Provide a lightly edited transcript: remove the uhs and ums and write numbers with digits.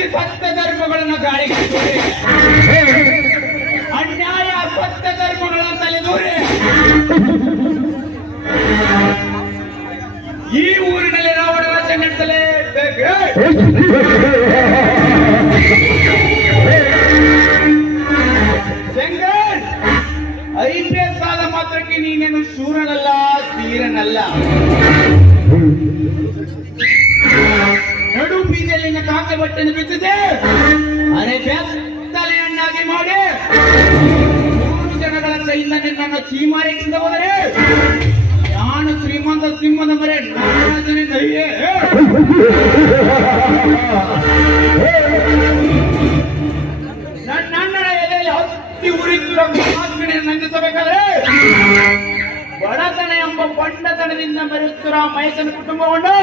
ಈ ಸತ್ಯ ಧರ್ಮಗಳನ್ನು ಗಾಳಿಗೆ ತೂರಿ, ಅನ್ಯಾಯ ಸತ್ಯ ಧರ್ಮಗಳನ್ನು ತಲೆದೂರಿ ಈ ಊರಿನಲ್ಲಿ ರಾವಣ ರಾಜ್ಯ ನಡೆಸಲೇಬೇಕು. ಶಂಕರ್, IPS ಆದ ಮಾತ್ರಕ್ಕೆ ನೀನೇನು ಶೂರನಲ್ಲ, ತೀರನಲ್ಲ. ನಡು ಬೀದಿಯಲ್ಲಿನ ಕಾಕ ಬಟ್ಟೆಯನ್ನು ಬಿತ್ತಿದೆ ಅರೆ ಬೆತ್ತಲೆಯನ್ನಾಗಿ ಮಾಡಿ 3 ಜನಗಳ ಕೈಯಿಂದ ನಿನ್ನನ್ನು ಚೀಮಾರಿಸಿದ ಹೋದರೆ ನಾನು ಶ್ರೀಮಂತ ಸಿಂಹದ ಮರೆ ನಾರಾಜನಿಂದ ನನ್ನಣ್ಣನ ಎದೆಯಲ್ಲಿ ಹತ್ತಿ ಉರಿಯುವ ಮಾತುಗಳನ್ನು ನಂದಿಸಬೇಕಾದ್ರೆ ಬಡತನ ಎಂಬ ಬಂಡತನದಿಂದ ಬರುತ್ತಿರುವ ಮೈಸೂರು ಕುಟುಂಬವನ್ನು